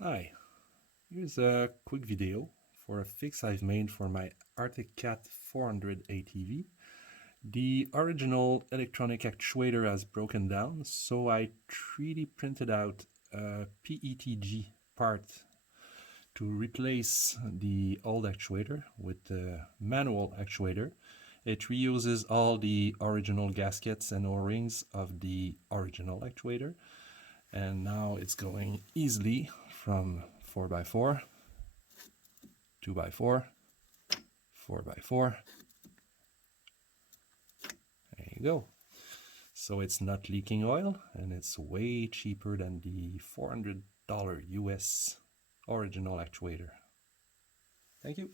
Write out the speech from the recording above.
Hi, here's a quick video for a fix I've made for my Artic Cat 400 ATV. The original electronic actuator has broken down, so I 3D printed out a PETG part to replace the old actuator with the manual actuator. It reuses all the original gaskets and O-rings of the original actuator, and now it's going easily from 4x4, 2x4, 4x4. There you go. So it's not leaking oil, and it's way cheaper than the $400 US original actuator. Thank you.